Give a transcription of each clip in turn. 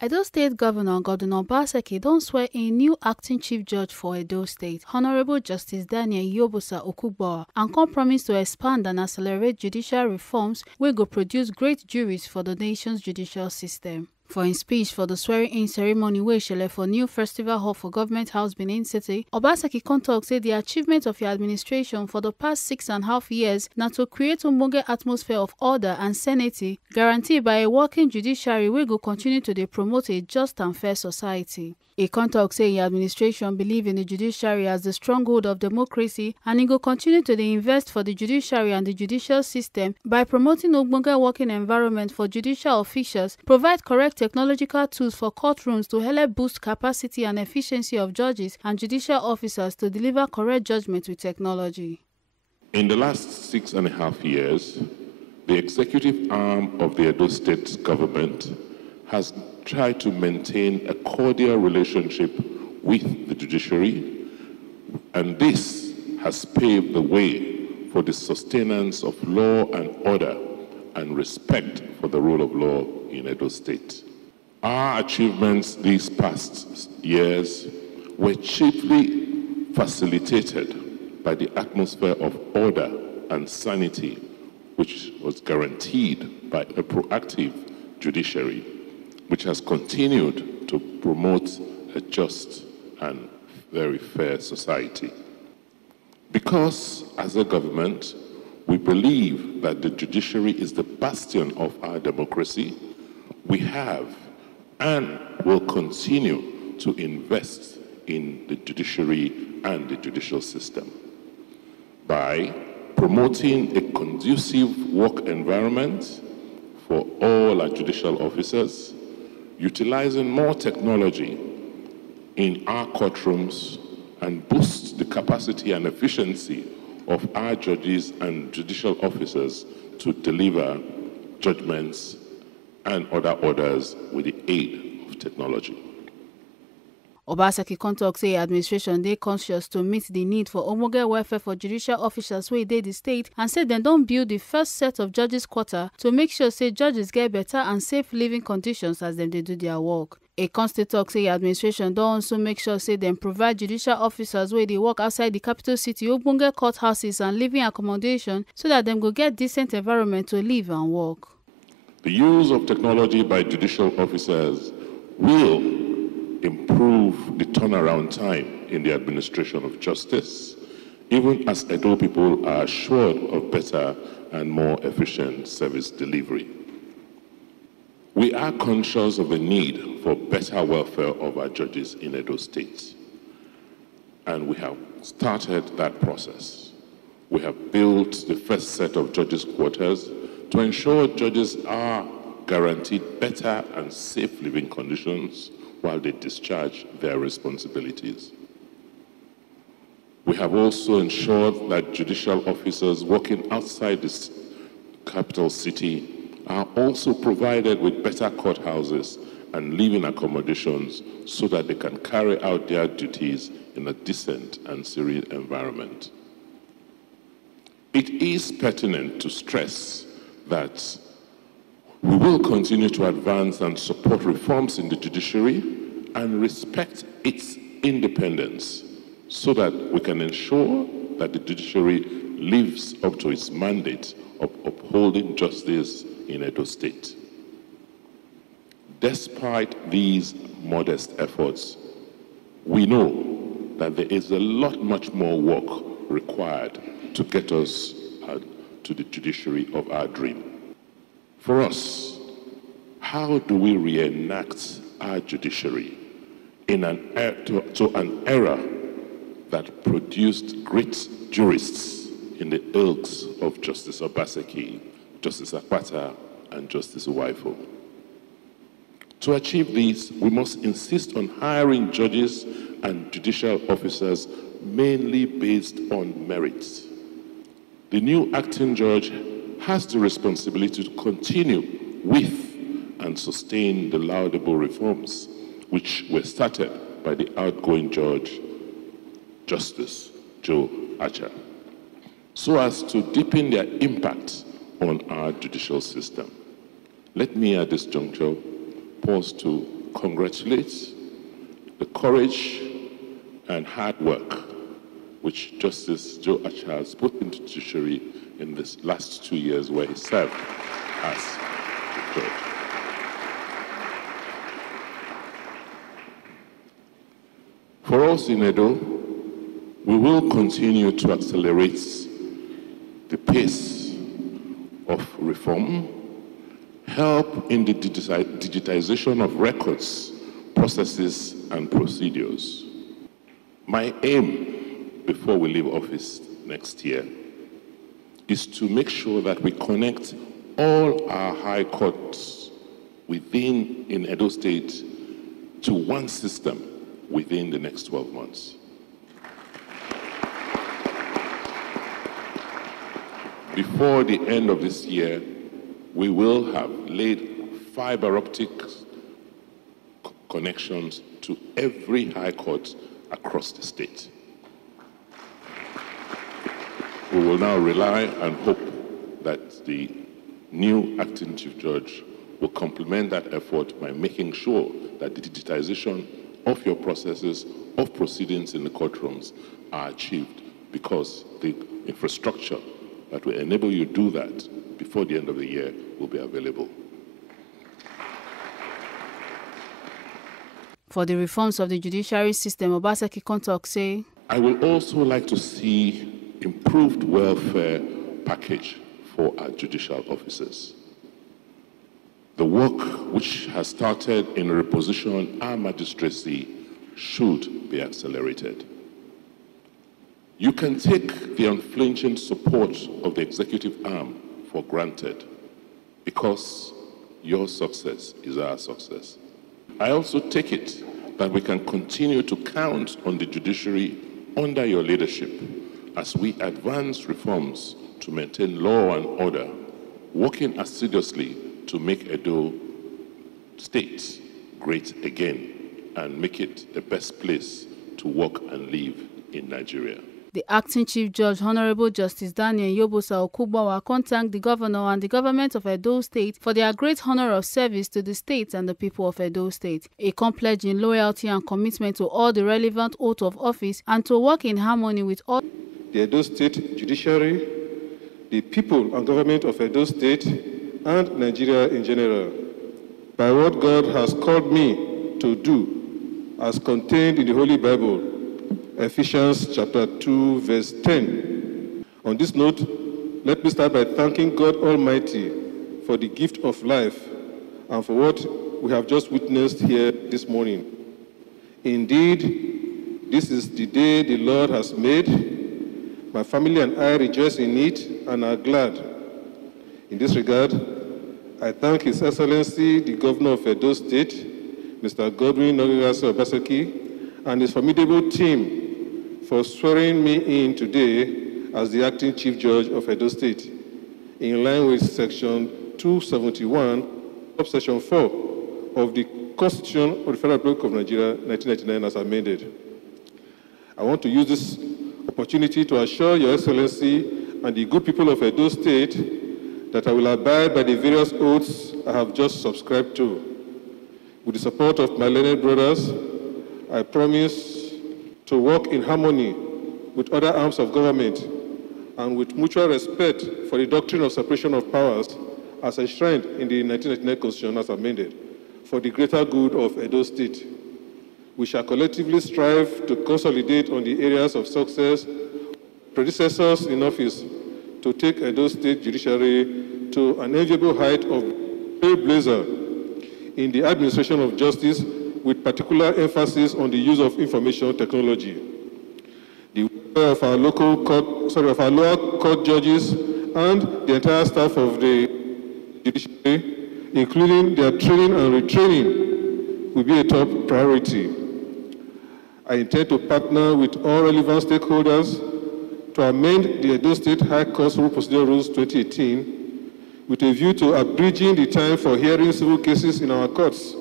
Edo State Governor Godwin Obaseki don swear a new acting chief judge for Edo State, Honorable Justice Daniel Yobosa Okugboa, and come promise to expand and accelerate judicial reforms wey go produce great juries for the nation's judicial system. For im speech for the swearing-in ceremony wey shele for new festival hall for Government House Benin City, Obaseki come tok say the achievement of your administration for the past 6.5 years na to create ogbonge atmosphere of order and sanity guaranteed by a working judiciary wey go continue to dey promote a just and fair society. E come tok say im administration believe in the judiciary as the stronghold of democracy, and e go continue to dey invest for the judiciary and the judicial system by promoting ogbonge working environment for judicial officials, provide correct technological tools for courtrooms to help boost capacity and efficiency of judges and judicial officers to deliver correct judgment with technology. In the last 6.5 years, the executive arm of the Edo State government has tried to maintain a cordial relationship with the judiciary, and this has paved the way for the sustenance of law and order and respect for the rule of law in Edo State. Our achievements these past years were chiefly facilitated by the atmosphere of order and sanity, which was guaranteed by a proactive judiciary, which has continued to promote a just and very fair society. Because as a government, we believe that the judiciary is the bastion of our democracy, we have and will continue to invest in the judiciary and the judicial system by promoting a conducive work environment for all our judicial officers, utilizing more technology in our courtrooms, and boost the capacity and efficiency of our judges and judicial officers to deliver judgments and other orders with the aid of technology. Obaseki come tok say administration dey conscious to meet the need for ogbonge welfare for judicial officers wey dey the state, and say dem don build the first set of judges quarter to make sure say judges get better and safe living conditions as dem dey do their work. A come still tok say administration don also make sure say dem provide judicial officers wey dey work outside the capital city ogbonge courthouses and living accommodation so that dem go get decent environment to live and work. The use of technology by judicial officers will improve the turnaround time in the administration of justice, even as Edo people are assured of better and more efficient service delivery. We are conscious of the need for better welfare of our judges in Edo State, and we have started that process. We have built the first set of judges' quarters to ensure judges are guaranteed better and safe living conditions while they discharge their responsibilities. We have also ensured that judicial officers working outside the capital city are also provided with better courthouses and living accommodations so that they can carry out their duties in a decent and serene environment. It is pertinent to stress that we will continue to advance and support reforms in the judiciary and respect its independence so that we can ensure that the judiciary lives up to its mandate of upholding justice in Edo State. Despite these modest efforts, we know that there is a lot much more work required to get us to the judiciary of our dream. For us, how do we reenact our judiciary in to an era that produced great jurists in the ilks of Justice Obaseki, Justice Akpata, and Justice Uwaifo? To achieve this, we must insist on hiring judges and judicial officers mainly based on merit. The new acting judge has the responsibility to continue with and sustain the laudable reforms which were started by the outgoing judge, Justice Joe Archer, so as to deepen their impact on our judicial system. Let me at this juncture pause to congratulate the courage and hard work which Justice Joe Acha has put into the judiciary in this last 2 years where he served as the judge. For us in Edo, we will continue to accelerate the pace of reform, help in the digitization of records, processes, and procedures. My aim before we leave office next year is to make sure that we connect all our high courts in Edo State to one system within the next 12 months. Before the end of this year, we will have laid fiber optic connections to every high court across the state. We will now rely and hope that the new acting chief judge will complement that effort by making sure that the digitization of your processes, of proceedings in the courtrooms are achieved, because the infrastructure that will enable you to do that before the end of the year will be available. For the reforms of the judiciary system, Obaseki Kontok say, I will also like to see improved welfare package for our judicial officers. The work which has started in reposition our magistracy should be accelerated. You can take the unflinching support of the executive arm for granted, because your success is our success. I also take it that we can continue to count on the judiciary under your leadership as we advance reforms to maintain law and order, working assiduously to make Edo State great again and make it the best place to work and live in Nigeria. The acting chief judge, Honorable Justice Daniel Yobosa Okugbawa, thanked the governor and the government of Edo State for their great honor of service to the state and the people of Edo State. A pledge in loyalty and commitment to all the relevant oaths of office and to work in harmony with all the Edo State judiciary, the people and government of Edo State, and Nigeria in general, by what God has called me to do, as contained in the Holy Bible, Ephesians chapter 2, verse 10. On this note, let me start by thanking God Almighty for the gift of life and for what we have just witnessed here this morning. Indeed, this is the day the Lord has made. My family and I rejoice in it and are glad. In this regard, I thank His Excellency, the Governor of Edo State, Mr. Godwin Nogigasi Obaseki, and his formidable team for swearing me in today as the acting Chief Judge of Edo State, in line with Section 271, subsection 4 of the Constitution of the Federal Republic of Nigeria, 1999, as amended. I want to use this opportunity to assure Your Excellency and the good people of Edo State that I will abide by the various oaths I have just subscribed to. With the support of my learned brothers, I promise to work in harmony with other arms of government and with mutual respect for the doctrine of separation of powers as enshrined in the 1999 Constitution as amended, for the greater good of Edo State. We shall collectively strive to consolidate on the areas of success predecessors in office to take Edo State judiciary to an enviable height of trailblazer in the administration of justice, with particular emphasis on the use of information technology. The welfare of our lower court judges and the entire staff of the judiciary, including their training and retraining, will be a top priority. I intend to partner with all relevant stakeholders to amend the Edo State High Court Civil Procedure Rules 2018 with a view to abridging the time for hearing civil cases in our courts,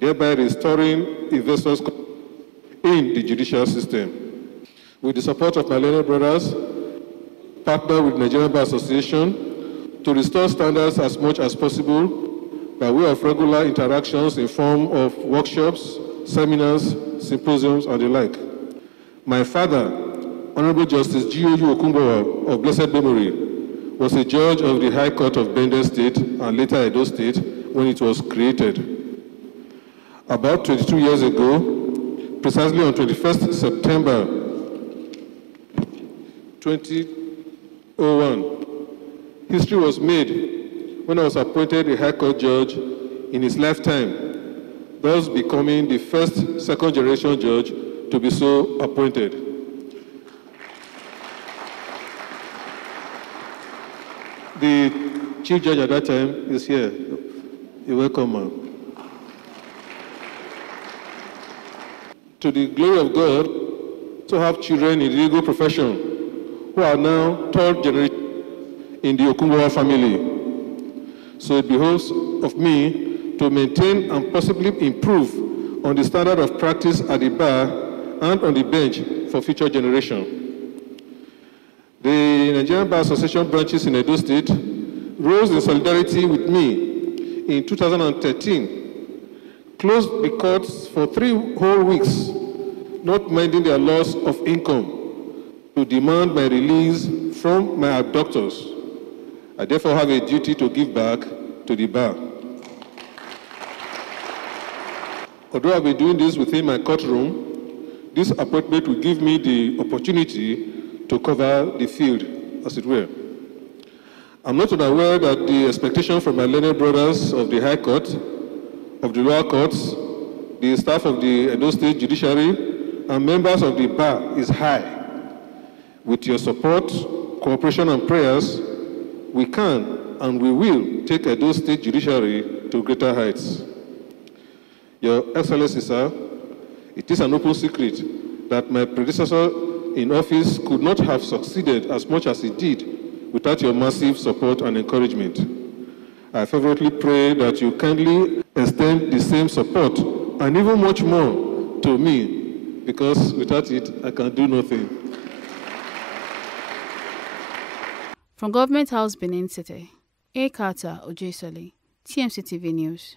thereby restoring investors in the judicial system. With the support of my learned brothers, partner with Nigerian Bar Association to restore standards as much as possible by way of regular interactions in form of workshops, seminars, symposiums, and the like. My father, Honorable Justice G.O.U. Okunbowa of blessed memory, was a judge of the High Court of Bende State and later Edo State when it was created. About 22 years ago, precisely on 21st September 2001, history was made when I was appointed a High Court judge in his lifetime, thus becoming the first second-generation judge to be so appointed. The chief judge at that time is here. You're welcome, ma'am. To the glory of God, to have children in the legal profession who are now third generation in the Okunbowa family. So it behoves of me to maintain and possibly improve on the standard of practice at the bar and on the bench for future generation. The Nigerian Bar Association branches in Edo State rose in solidarity with me in 2013, closed the courts for 3 whole weeks, not minding their loss of income, to demand my release from my abductors. I therefore have a duty to give back to the bar. Although I've been doing this within my courtroom, this appointment will give me the opportunity to cover the field, as it were. I'm not unaware that the expectation from my learned brothers of the High Court, of the lower courts, the staff of the Edo State judiciary, and members of the bar is high. With your support, cooperation, and prayers, we can and we will take Edo State judiciary to greater heights. Your Excellency, sir, it is an open secret that my predecessor in office could not have succeeded as much as he did without your massive support and encouragement. I fervently pray that you kindly extend the same support and even much more to me, because without it, I can do nothing. From Government House, Benin City, A. Carter Ojesoli, TMC TV News.